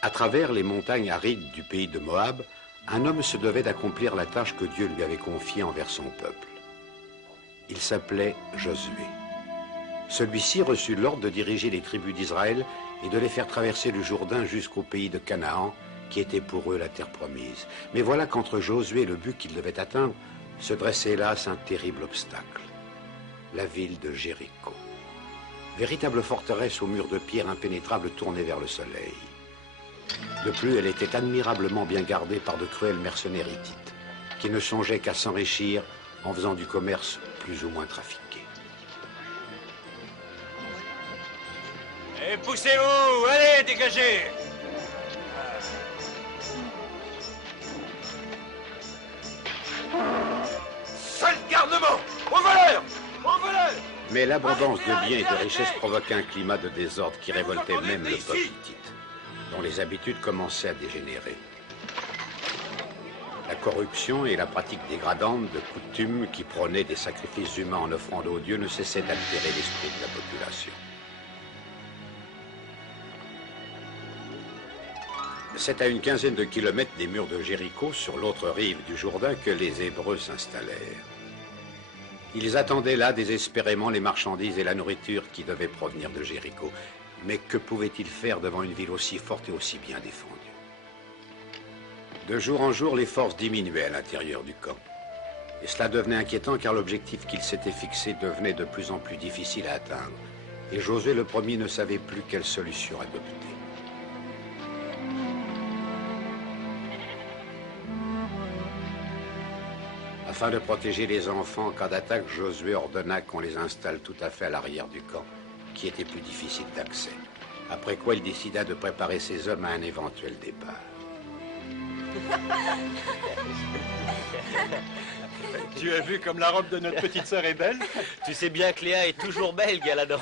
À travers les montagnes arides du pays de Moab, un homme se devait d'accomplir la tâche que Dieu lui avait confiée envers son peuple. Il s'appelait Josué. Celui-ci reçut l'ordre de diriger les tribus d'Israël et de les faire traverser le Jourdain jusqu'au pays de Canaan, qui était pour eux la terre promise. Mais voilà qu'entre Josué et le but qu'il devait atteindre, se dressait hélas un terrible obstacle. La ville de Jéricho. Véritable forteresse aux murs de pierre impénétrables tournée vers le soleil. De plus, elle était admirablement bien gardée par de cruels mercenaires hittites, qui ne songeaient qu'à s'enrichir en faisant du commerce plus ou moins trafiqué. Et poussez-vous, allez, dégagez! Seul garnement! Aux voleurs! Aux voleurs! Mais l'abondance de biens et de richesses provoquait un climat de désordre qui révoltait même le peuple hittite, dont les habitudes commençaient à dégénérer. La corruption et la pratique dégradante de coutumes qui prônaient des sacrifices humains en offrande aux dieux ne cessaient d'altérer l'esprit de la population. C'est à une quinzaine de kilomètres des murs de Jéricho, sur l'autre rive du Jourdain, que les Hébreux s'installèrent. Ils attendaient là désespérément les marchandises et la nourriture qui devaient provenir de Jéricho. Mais que pouvaient-ils faire devant une ville aussi forte et aussi bien défendue? De jour en jour, les forces diminuaient à l'intérieur du camp. Et cela devenait inquiétant car l'objectif qu'ils s'étaient fixé devenait de plus en plus difficile à atteindre. Et Josué le premier ne savait plus quelle solution adopter. Afin de protéger les enfants en cas d'attaque, Josué ordonna qu'on les installe tout à fait à l'arrière du camp, qui était plus difficile d'accès. Après quoi, il décida de préparer ses hommes à un éventuel départ. Tu as vu comme la robe de notre petite sœur est belle? Tu sais bien que Léa est toujours belle, Galadon.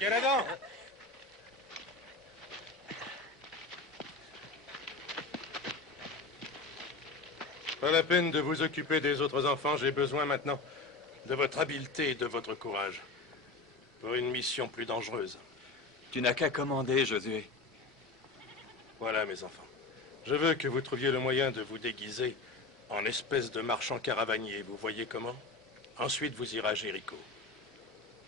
Galadon! Pas la peine de vous occuper des autres enfants, j'ai besoin maintenant de votre habileté et de votre courage. Pour une mission plus dangereuse. Tu n'as qu'à commander, Josué. Voilà, mes enfants. Je veux que vous trouviez le moyen de vous déguiser en espèce de marchand caravanier. Vous voyez comment? Ensuite, vous irez à Jéricho.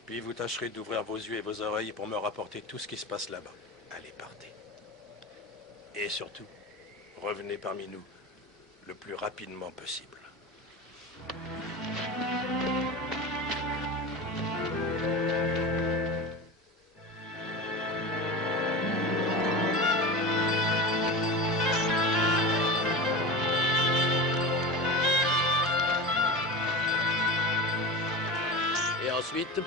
Puis vous tâcherez d'ouvrir vos yeux et vos oreilles pour me rapporter tout ce qui se passe là-bas. Allez, partez. Et surtout, revenez parmi nous le plus rapidement possible. Et ensuite,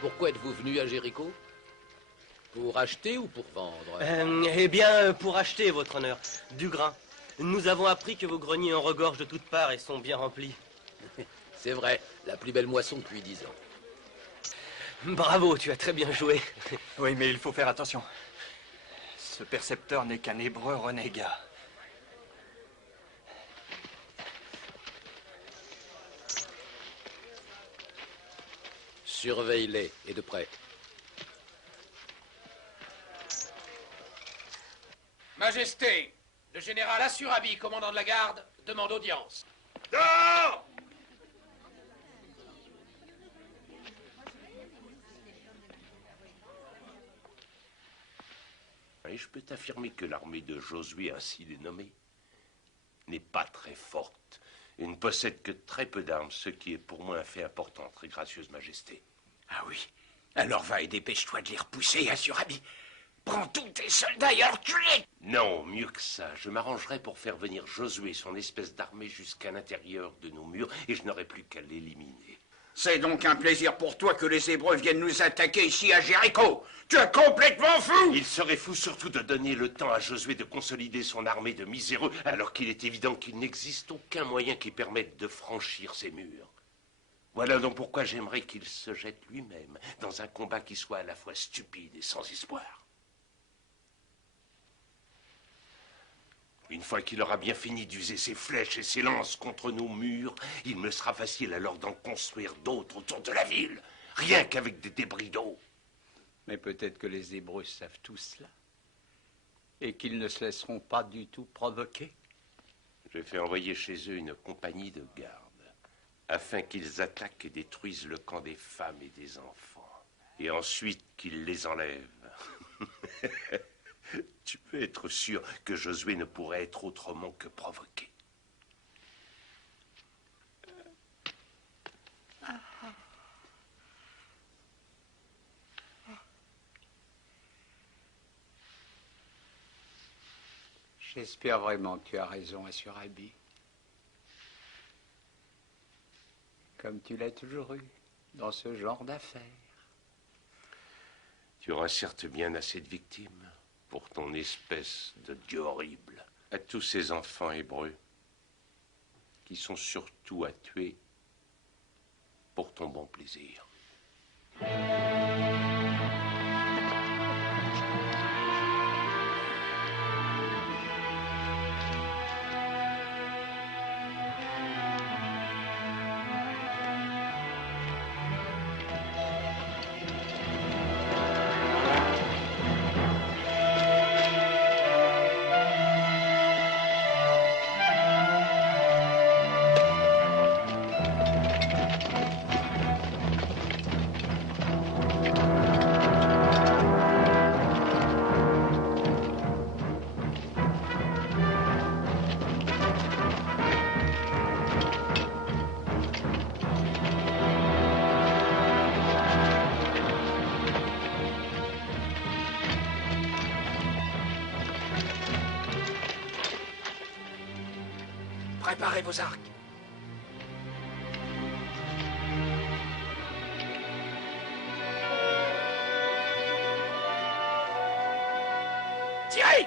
pourquoi êtes-vous venu à Jéricho? Pour acheter ou pour vendre? Eh bien, pour acheter, votre honneur, du grain. Nous avons appris que vos greniers en regorgent de toutes parts et sont bien remplis. C'est vrai, la plus belle moisson depuis 10 ans. Bravo, tu as très bien joué. Oui, mais il faut faire attention. Ce percepteur n'est qu'un hébreu renégat. Surveille-les, et de près. Majesté, le général Assurabi, commandant de la garde, demande audience. Dehors! Et je peux t'affirmer que l'armée de Josué, ainsi dénommée, n'est pas très forte et ne possède que très peu d'armes, ce qui est pour moi un fait important, très gracieuse majesté. Ah oui, alors va et dépêche-toi de les repousser, Assurabi. Prends tous tes soldats et enculés! Non, mieux que ça, je m'arrangerai pour faire venir Josué, son espèce d'armée, jusqu'à l'intérieur de nos murs, et je n'aurai plus qu'à l'éliminer. C'est donc un plaisir pour toi que les Hébreux viennent nous attaquer ici à Jéricho. Tu es complètement fou! Il serait fou surtout de donner le temps à Josué de consolider son armée de miséreux, alors qu'il est évident qu'il n'existe aucun moyen qui permette de franchir ces murs. Voilà donc pourquoi j'aimerais qu'il se jette lui-même dans un combat qui soit à la fois stupide et sans espoir. Une fois qu'il aura bien fini d'user ses flèches et ses lances contre nos murs, il me sera facile alors d'en construire d'autres autour de la ville, rien qu'avec des débris d'eau. Mais peut-être que les Hébreux savent tout cela et qu'ils ne se laisseront pas du tout provoquer. J'ai fait envoyer chez eux une compagnie de garde, afin qu'ils attaquent et détruisent le camp des femmes et des enfants, et ensuite qu'ils les enlèvent. Tu peux être sûr que Josué ne pourrait être autrement que provoqué. J'espère vraiment que tu as raison, Assurabi. Comme tu l'as toujours eu dans ce genre d'affaires. Tu auras certes bien assez de victimes pour ton espèce de Dieu horrible. À tous ces enfants hébreux qui sont surtout à tuer pour ton bon plaisir. Préparez vos arcs. Tirez!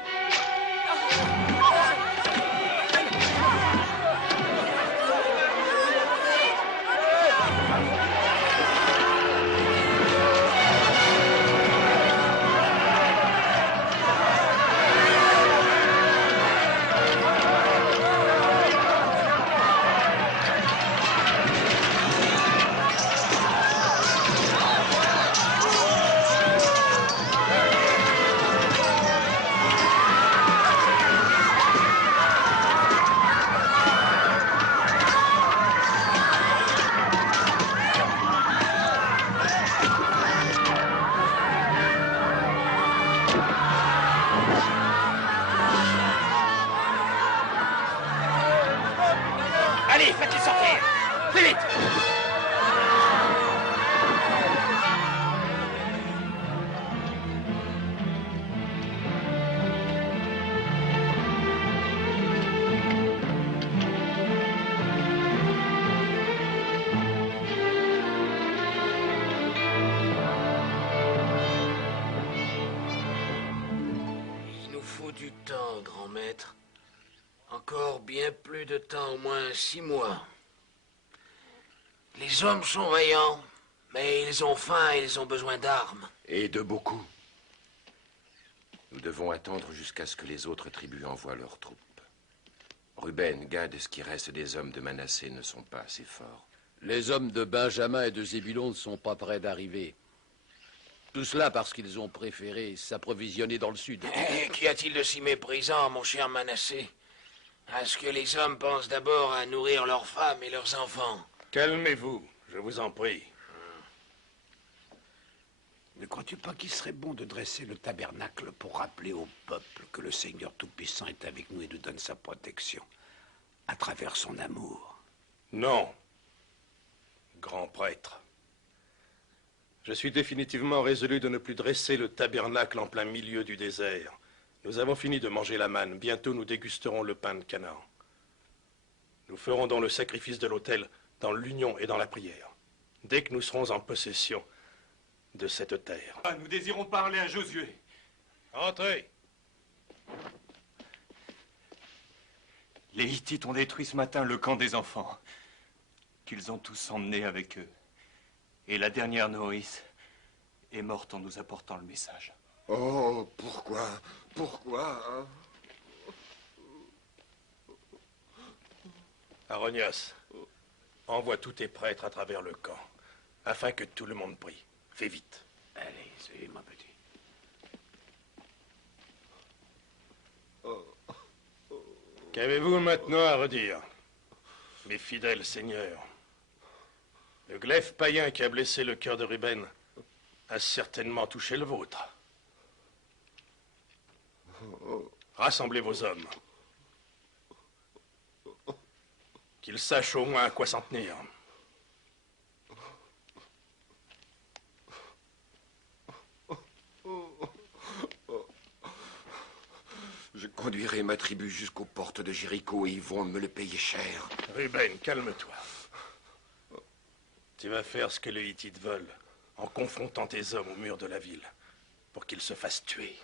Allez, faites-les sortir! Plus vite! Il nous faut du temps, grand maître. Encore bien plus de temps, au moins 6 mois. Les hommes sont vaillants, mais ils ont faim et ils ont besoin d'armes. Et de beaucoup. Nous devons attendre jusqu'à ce que les autres tribus envoient leurs troupes. Ruben, Gad et ce qui reste des hommes de Manassé ne sont pas assez forts. Les hommes de Benjamin et de Zébulon ne sont pas près d'arriver. Tout cela parce qu'ils ont préféré s'approvisionner dans le sud. Qu'y a-t-il de si méprisant, mon cher Manassé? À ce que les hommes pensent d'abord à nourrir leurs femmes et leurs enfants. Calmez-vous, je vous en prie. Ne crois-tu pas qu'il serait bon de dresser le tabernacle pour rappeler au peuple que le Seigneur Tout-Puissant est avec nous et nous donne sa protection, à travers son amour? Non, grand prêtre. Je suis définitivement résolu de ne plus dresser le tabernacle en plein milieu du désert. Nous avons fini de manger la manne. Bientôt, nous dégusterons le pain de Canaan. Nous ferons donc le sacrifice de l'autel dans l'union et dans la prière, dès que nous serons en possession de cette terre. Nous désirons parler à Josué. Entrez. Les Hittites ont détruit ce matin le camp des enfants, qu'ils ont tous emmenés avec eux. Et la dernière nourrice est morte en nous apportant le message. Oh, pourquoi? Pourquoi? Aronias, envoie tous tes prêtres à travers le camp, afin que tout le monde prie. Fais vite. Allez, suivez-moi, petit. Qu'avez-vous maintenant à redire, mes fidèles seigneurs? Le glaive païen qui a blessé le cœur de Ruben a certainement touché le vôtre. Rassemblez vos hommes. Qu'ils sachent au moins à quoi s'en tenir. Je conduirai ma tribu jusqu'aux portes de Jéricho et ils vont me le payer cher. Ruben, calme-toi. Tu vas faire ce que les Hittites veulent, en confrontant tes hommes au mur de la ville, pour qu'ils se fassent tuer.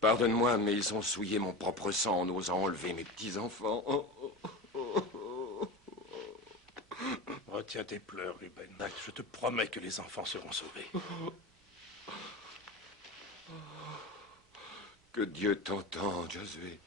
Pardonne-moi, mais ils ont souillé mon propre sang en osant enlever mes petits-enfants. Retiens tes pleurs, Ruben. Je te promets que les enfants seront sauvés. Que Dieu t'entende, Josué.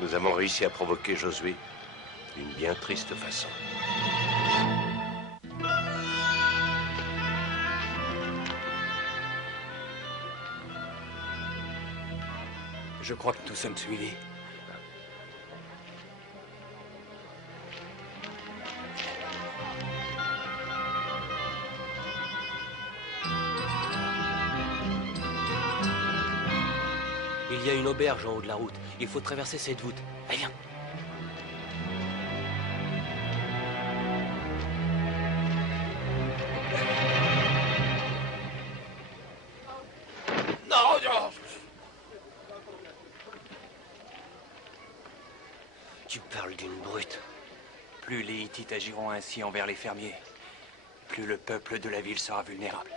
Nous avons réussi à provoquer Josué d'une bien triste façon. Je crois que nous sommes suivis. Il y a une auberge en haut de la route. Il faut traverser cette voûte. Allez, viens. Non, non. Tu parles d'une brute. Plus les Hittites agiront ainsi envers les fermiers, plus le peuple de la ville sera vulnérable.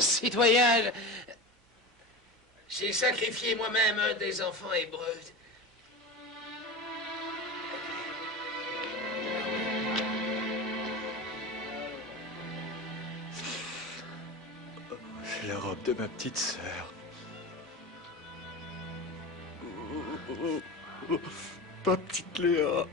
Citoyen, j'ai sacrifié moi-même un des enfants hébreux. C'est la robe de ma petite sœur. Ma petite Léa.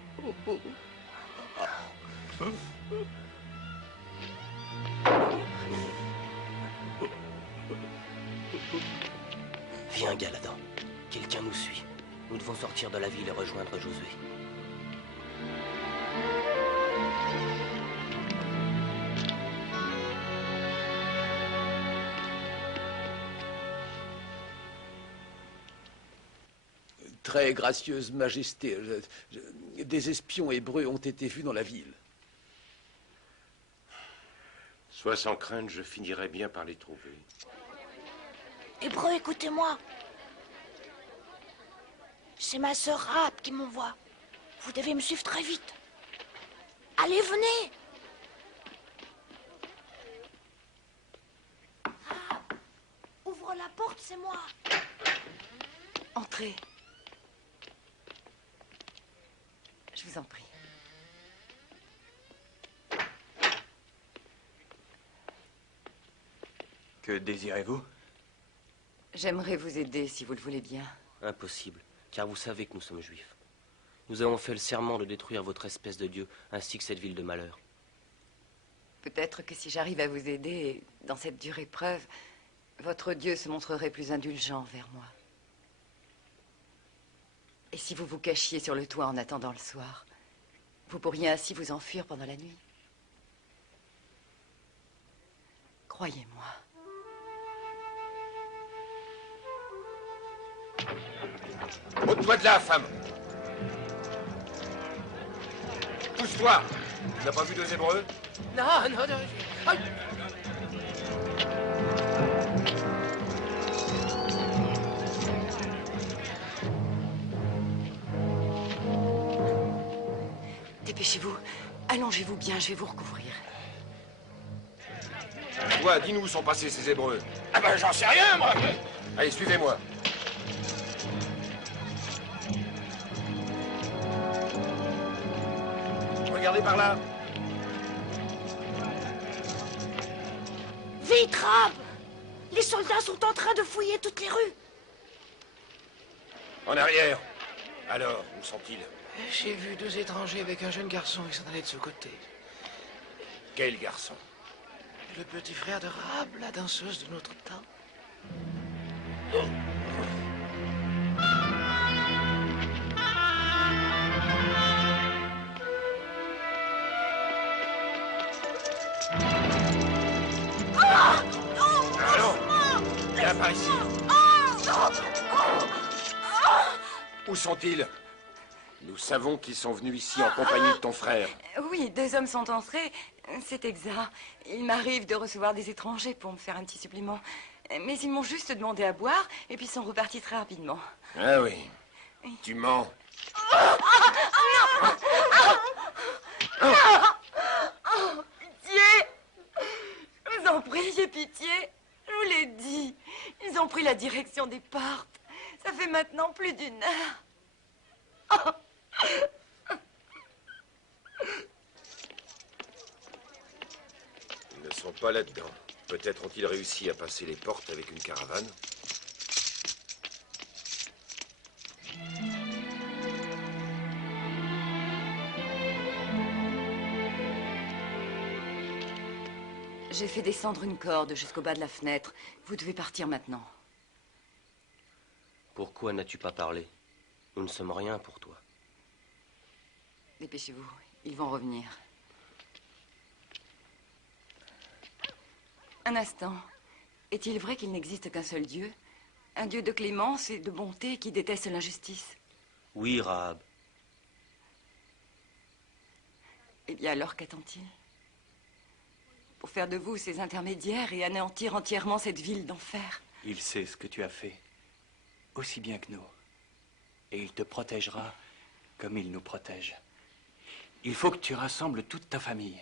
Viens, Galadan. Quelqu'un nous suit. Nous devons sortir de la ville et rejoindre Josué. Très gracieuse majesté, des espions hébreux ont été vus dans la ville. Sois sans crainte, je finirai bien par les trouver. Hébreu, écoutez-moi. C'est ma sœur Rahab qui m'envoie. Vous devez me suivre très vite. Allez, venez. Rahab, ouvre la porte, c'est moi. Entrez. Je vous en prie. Que désirez-vous? J'aimerais vous aider, si vous le voulez bien. Impossible, car vous savez que nous sommes juifs. Nous avons fait le serment de détruire votre espèce de Dieu, ainsi que cette ville de malheur. Peut-être que si j'arrive à vous aider dans cette dure épreuve, votre Dieu se montrerait plus indulgent envers moi. Et si vous vous cachiez sur le toit en attendant le soir, vous pourriez ainsi vous enfuir pendant la nuit. Croyez-moi. Ôte-toi de là, femme. Pousse-toi. Tu n'as pas vu deux Hébreux? Non, non, non. Aïe. Dépêchez-vous. Allongez-vous bien, je vais vous recouvrir. Toi, dis-nous où sont passés ces Hébreux. Ah ben, j'en sais rien, moi. Allez, suivez-moi. Regardez par là. Vite, Rahab. Les soldats sont en train de fouiller toutes les rues. En arrière. Alors, où sont-ils? J'ai vu deux étrangers avec un jeune garçon, ils s'en allaient de ce côté. Quel garçon? Le petit frère de Rahab, la danseuse de notre temps. Allons, viens par ici. Où sont-ils? Nous savons qu'ils sont venus ici en compagnie de ton frère. Oui, deux hommes sont entrés. C'est exact. Il m'arrive de recevoir des étrangers pour me faire un petit supplément. Mais ils m'ont juste demandé à boire et puis sont repartis très rapidement. Ah oui. Tu mens. Pitié! Je vous en prie, ayez pitié. Je vous l'ai dit. Ils ont pris la direction des portes. Ça fait maintenant plus d'1 heure. Ils ne sont pas là-dedans. Peut-être ont-ils réussi à passer les portes avec une caravane. J'ai fait descendre une corde jusqu'au bas de la fenêtre. Vous devez partir maintenant. Pourquoi n'as-tu pas parlé? Nous ne sommes rien pour toi. Dépêchez-vous, ils vont revenir. Un instant. Est-il vrai qu'il n'existe qu'un seul Dieu? Un Dieu de clémence et de bonté qui déteste l'injustice? Oui, Rahab. Eh bien alors, qu'attend-il? Pour faire de vous ses intermédiaires et anéantir entièrement cette ville d'enfer. Il sait ce que tu as fait, aussi bien que nous. Et il te protégera comme il nous protège. Il faut que tu rassembles toute ta famille,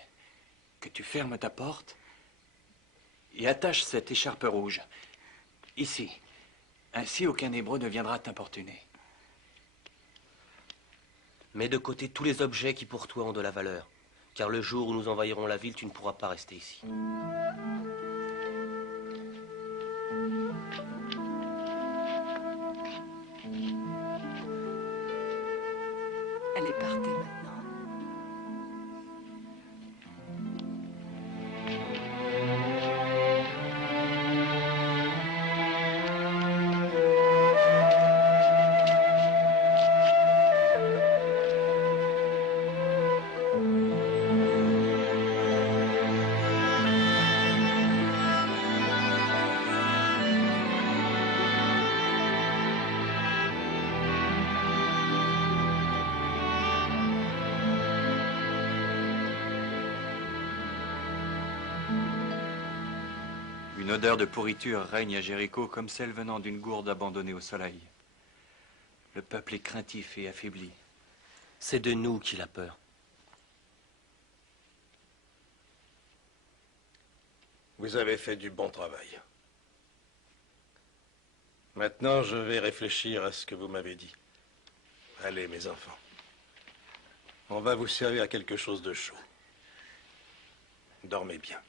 que tu fermes ta porte et attache cette écharpe rouge. Ici. Ainsi, aucun Hébreu ne viendra t'importuner. Mets de côté tous les objets qui pour toi ont de la valeur, car le jour où nous envahirons la ville, tu ne pourras pas rester ici. Elle est partée maintenant. Une odeur de pourriture règne à Jéricho comme celle venant d'une gourde abandonnée au soleil. Le peuple est craintif et affaibli. C'est de nous qu'il a peur. Vous avez fait du bon travail. Maintenant, je vais réfléchir à ce que vous m'avez dit. Allez, mes enfants. On va vous servir quelque chose de chaud. Dormez bien.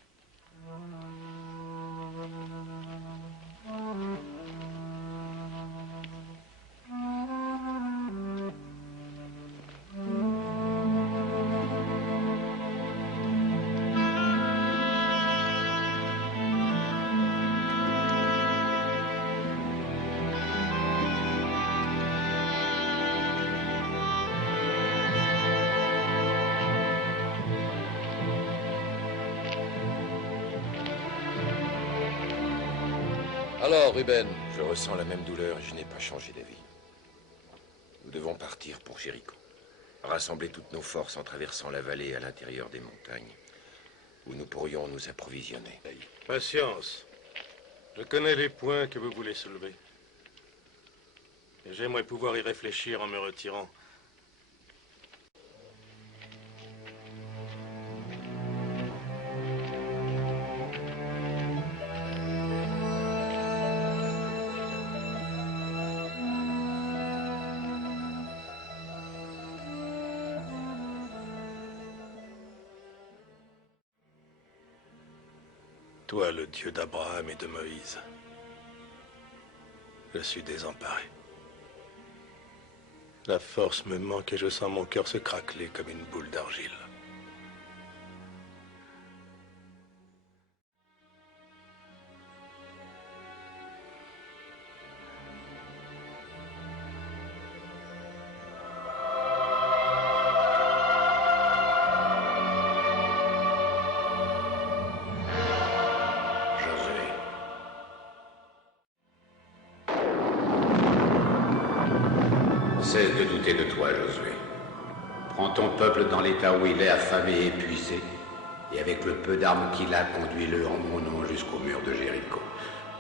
Alors, Ruben, Je ressens la même douleur et je n'ai pas changé d'avis. Nous devons partir pour Jéricho. Rassembler toutes nos forces en traversant la vallée à l'intérieur des montagnes, où nous pourrions nous approvisionner. Patience. Je connais les points que vous voulez soulever. Et j'aimerais pouvoir y réfléchir en me retirant. Toi, le Dieu d'Abraham et de Moïse, je suis désemparé. La force me manque et je sens mon cœur se craqueler comme une boule d'argile. Cesse de douter de toi, Josué. Prends ton peuple dans l'état où il est, affamé et épuisé, et avec le peu d'armes qu'il a, conduis-le en mon nom jusqu'au mur de Jéricho.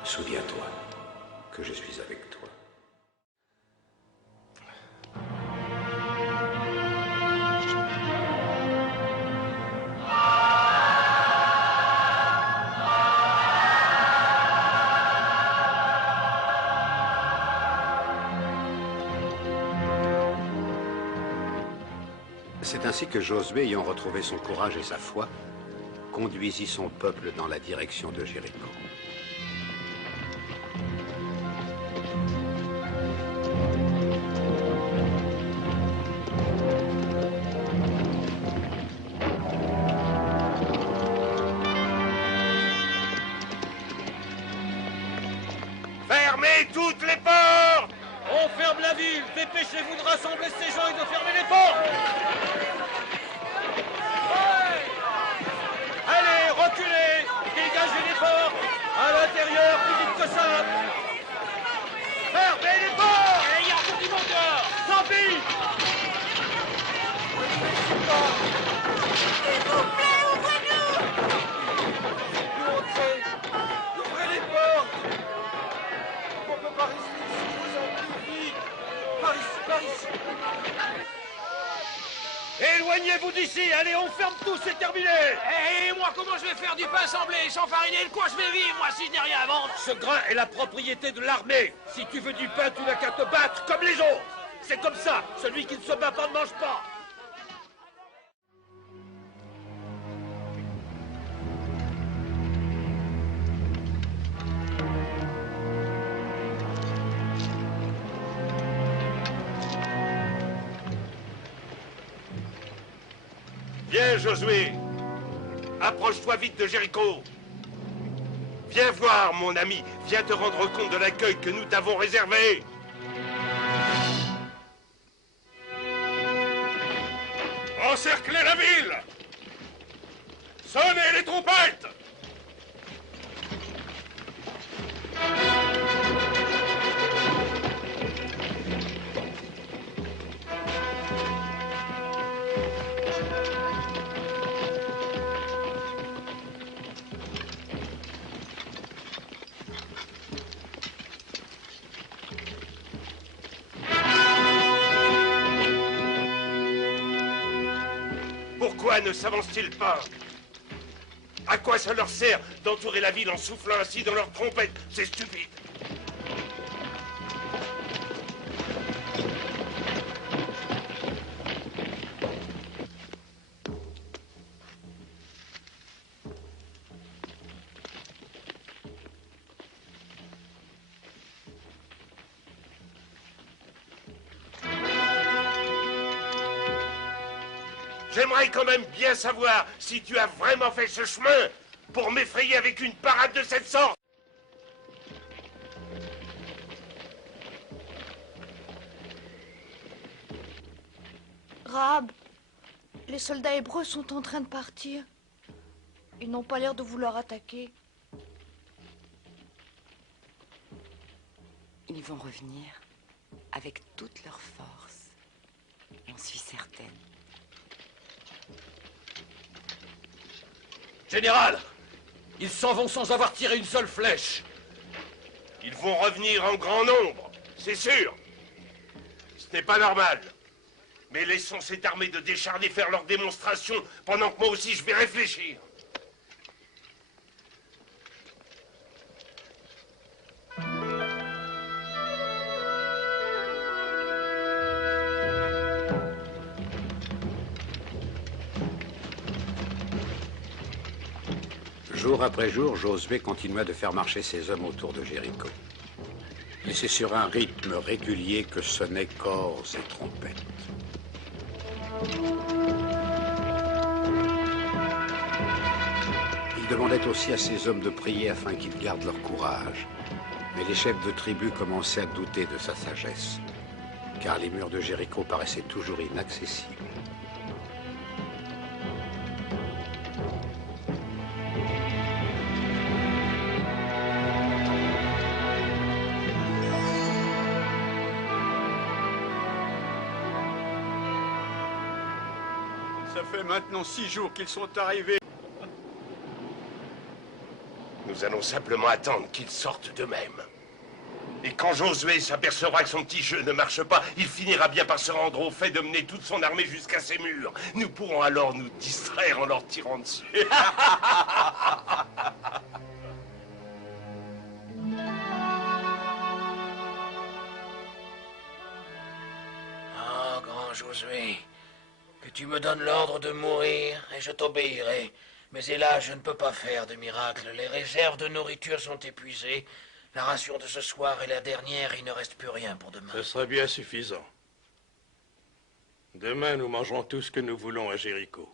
Souviens-toi que je suis avec toi. C'est ainsi que Josué, ayant retrouvé son courage et sa foi, conduisit son peuple dans la direction de Jéricho. Fermez toutes les portes! On ferme la ville! Dépêchez-vous de rassembler ces gens et de fermer les portes! Allez, reculez! Dégagez les portes! À l'intérieur, plus vite que ça! Fermez les portes! Il y a tout du monde dehors! Tant pis! S'il vous plaît, ouvrez-nous! Entrez! Ouvrez les portes! On ne peut pas rester ici, je vous en prie! Par ici, par ici! ici. Allez, on ferme tout, c'est terminé. Et moi, comment je vais faire du pain semblé sans fariner le quoi je vais vivre, moi, si je n'ai rien à vendre? Ce grain est la propriété de l'armée. Si tu veux du pain, tu n'as qu'à te battre comme les autres. C'est comme ça. Celui qui ne se bat pas ne mange pas. Viens, Josué. Approche-toi vite de Jéricho. Viens voir, mon ami. Viens te rendre compte de l'accueil que nous t'avons réservé. Encerclez la ville. Sonnez les trompettes. Pourquoi ne s'avance-t-il pas? À quoi ça leur sert d'entourer la ville en soufflant ainsi dans leurs trompettes? C'est stupide. J'aimerais quand même bien savoir si tu as vraiment fait ce chemin pour m'effrayer avec une parade de cette sorte. Rahab, les soldats hébreux sont en train de partir. Ils n'ont pas l'air de vouloir attaquer. Ils vont revenir avec toute leur force. J'en suis certaine. Général, ils s'en vont sans avoir tiré une seule flèche. Ils vont revenir en grand nombre, c'est sûr. Ce n'est pas normal. Mais laissons cette armée de décharnés faire leur démonstration pendant que moi aussi je vais réfléchir. Jour après jour, Josué continua de faire marcher ses hommes autour de Jéricho. Et c'est sur un rythme régulier que sonnaient cors et trompettes. Il demandait aussi à ses hommes de prier afin qu'ils gardent leur courage. Mais les chefs de tribu commençaient à douter de sa sagesse, car les murs de Jéricho paraissaient toujours inaccessibles. Ça fait maintenant 6 jours qu'ils sont arrivés. Nous allons simplement attendre qu'ils sortent d'eux-mêmes. Et quand Josué s'apercevra que son petit jeu ne marche pas, il finira bien par se rendre au fait de mener toute son armée jusqu'à ces murs. Nous pourrons alors nous distraire en leur tirant dessus. Ah, grand Josué, que tu me donnes l'ordre de mourir et je t'obéirai. Mais hélas, je ne peux pas faire de miracle. Les réserves de nourriture sont épuisées. La ration de ce soir est la dernière, il ne reste plus rien pour demain. Ce serait bien suffisant. Demain, nous mangerons tout ce que nous voulons à Jéricho.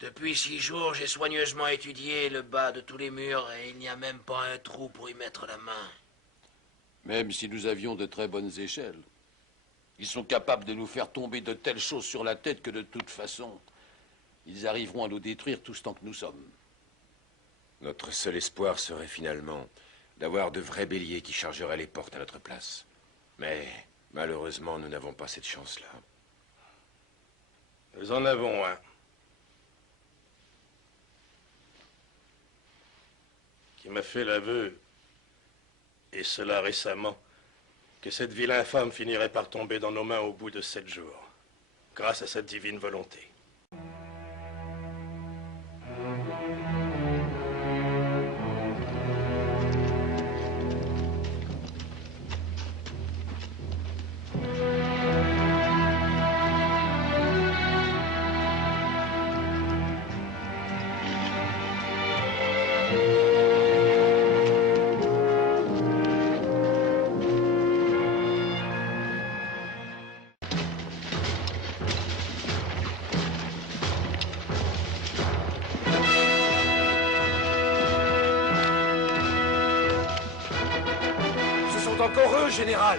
Depuis 6 jours, j'ai soigneusement étudié le bas de tous les murs et il n'y a même pas un trou pour y mettre la main. Même si nous avions de très bonnes échelles. Ils sont capables de nous faire tomber de telles choses sur la tête que de toute façon, ils arriveront à nous détruire tout ce temps que nous sommes. Notre seul espoir serait finalement d'avoir de vrais béliers qui chargeraient les portes à notre place. Mais malheureusement, nous n'avons pas cette chance-là. Nous en avons un. Qui m'a fait l'aveu, et cela récemment, que cette ville infâme finirait par tomber dans nos mains au bout de 7 jours, grâce à sa divine volonté. Encore eux, général.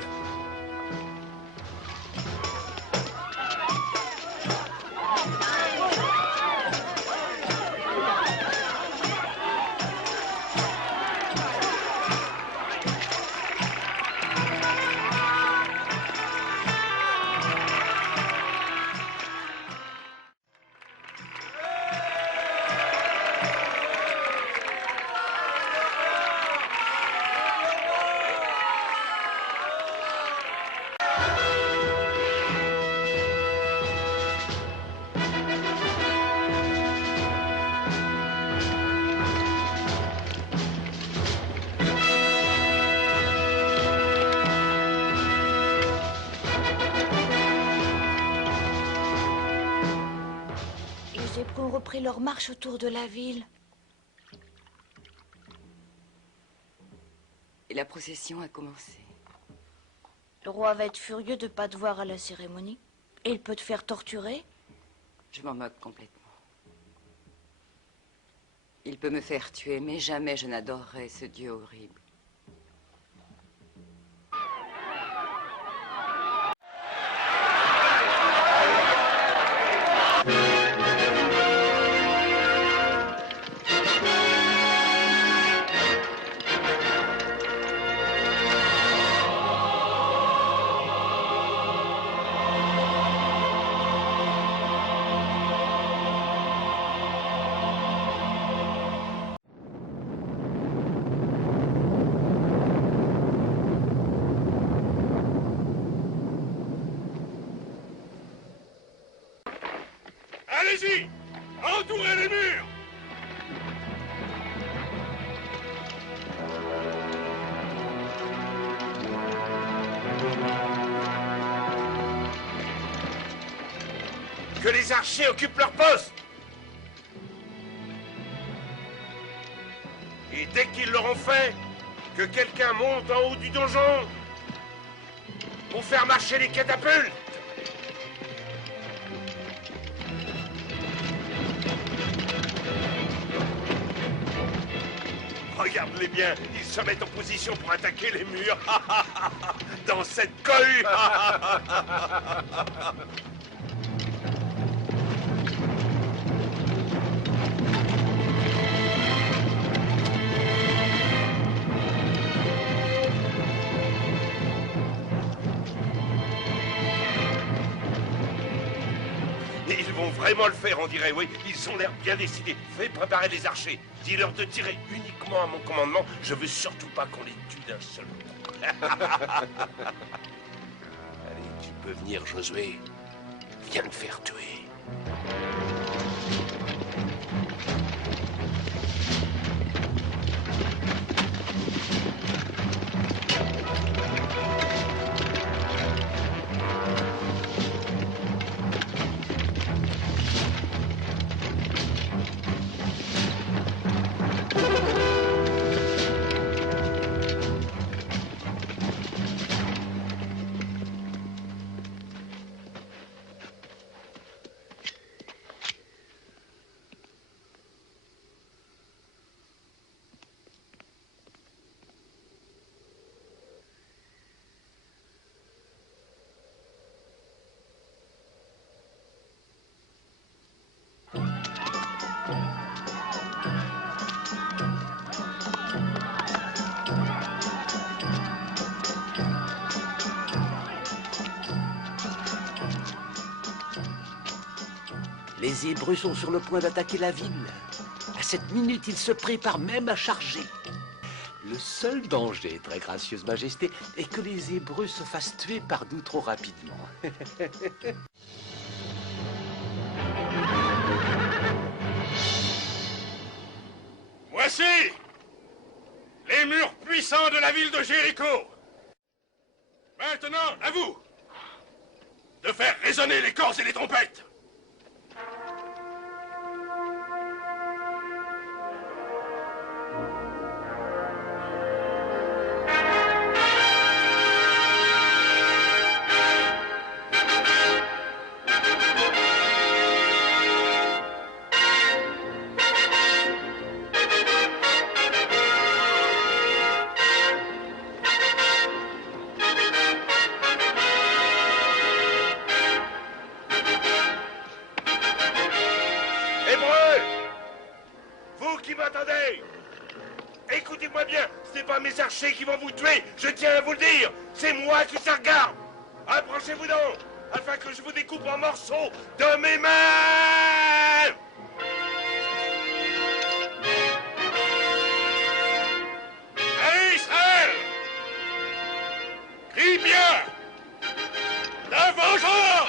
Ont repris leur marche autour de la ville. Et la procession a commencé. Le roi va être furieux de ne pas te voir à la cérémonie. Et il peut te faire torturer. Je m'en moque complètement. Il peut me faire tuer, mais jamais je n'adorerai ce Dieu horrible. Allez-y! Entourez les murs! Que les archers occupent leur poste! Et dès qu'ils l'auront fait, que quelqu'un monte en haut du donjon pour faire marcher les catapultes! Regarde-les bien, ils se mettent en position pour attaquer les murs. Dans cette cohue. Ils vont vraiment le faire, on dirait, oui. Ils ont l'air bien décidés. Fais préparer les archers. Dis-leur de tirer uniquement à mon commandement. Je veux surtout pas qu'on les tue d'un seul coup. Allez, tu peux venir, Josué. Viens me faire tuer. Les Hébreux sont sur le point d'attaquer la ville. À cette minute, ils se préparent même à charger. Le seul danger, très gracieuse majesté, est que les Hébreux se fassent tuer par nous trop rapidement. Voici les murs puissants de la ville de Jéricho. Maintenant, à vous de faire résonner les corps et les trompettes. Écoutez-moi bien, ce n'est pas mes archers qui vont vous tuer, je tiens à vous le dire, c'est moi qui se regarde. Approchez-vous donc, afin que je vous découpe en morceaux de mes mains. Allez, Israël! Crie bien! La vengeance!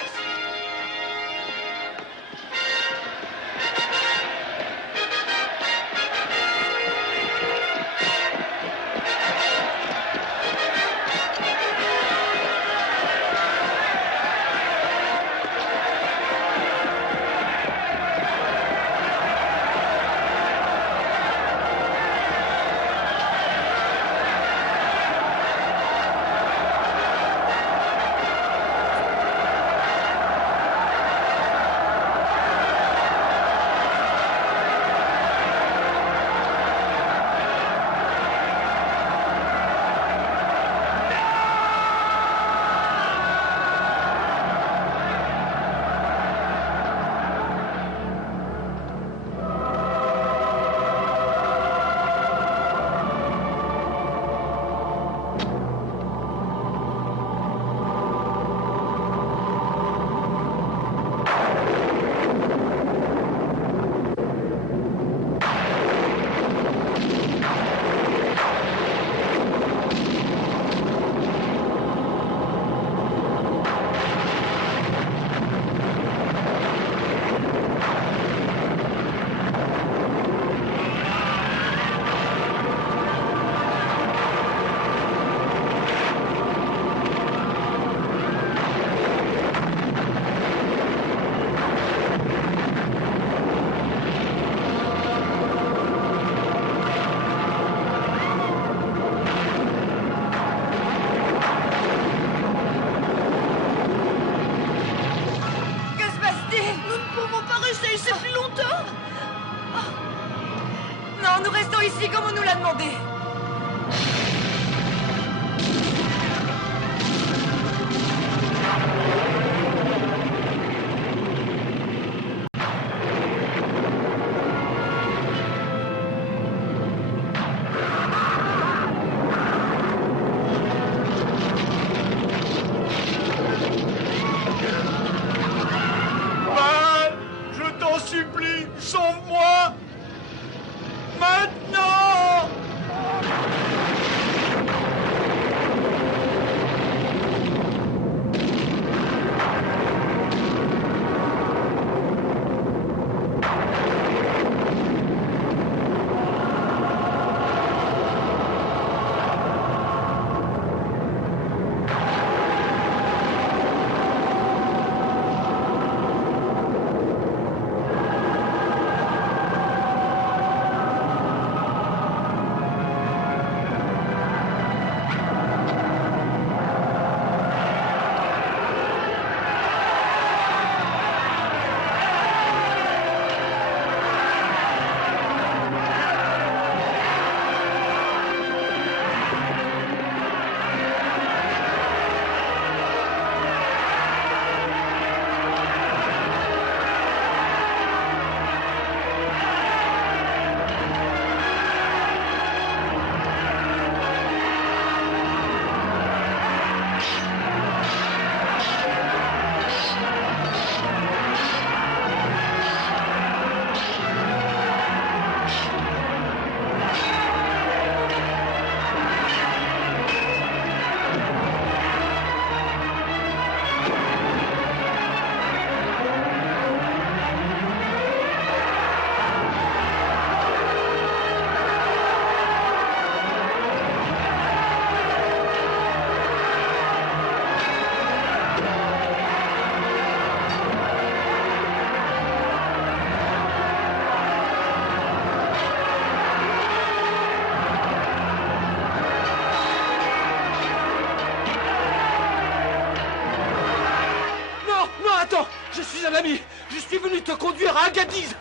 Non, nous restons ici comme on nous l'a demandé. Mal, je t'en supplie, sauve-moi! Maintenant! nourriture à Agadise.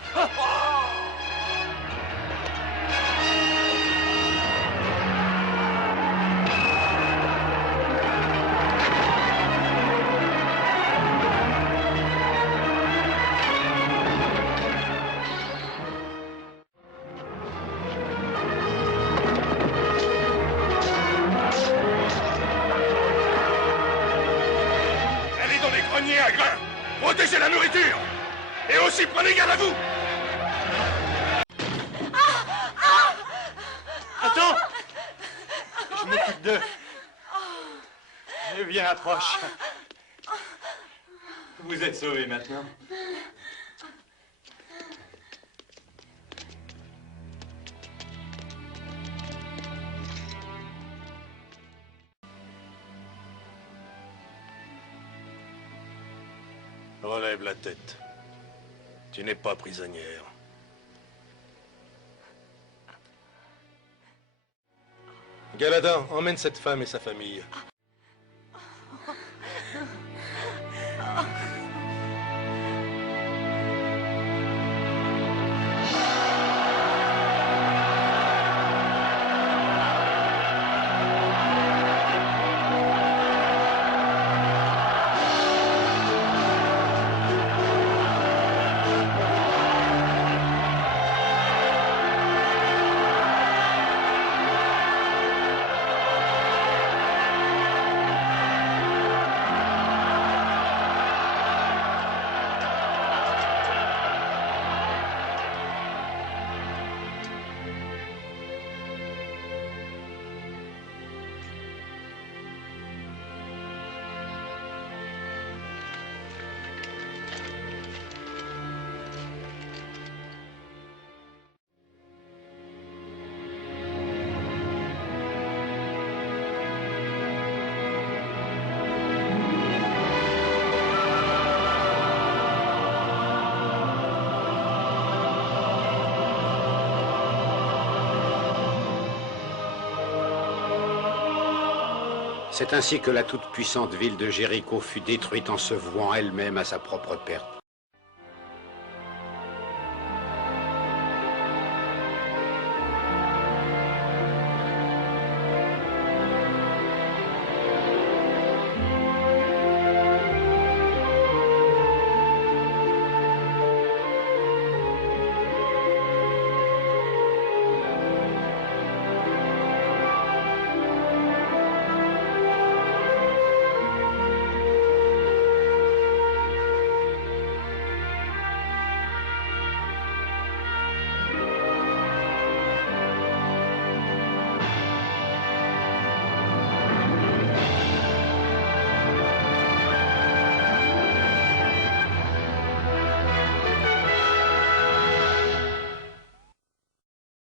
Allez dans les greniers à grains. Protégez la nourriture. Et aussi prenez garde à vous. Attends! Je m'occupe d'eux. Les viens, approche. Vous êtes sauvés maintenant. Relève la tête. Tu n'es pas prisonnière. Galadin, emmène cette femme et sa famille. C'est ainsi que la toute-puissante ville de Jéricho fut détruite en se vouant elle-même à sa propre perte.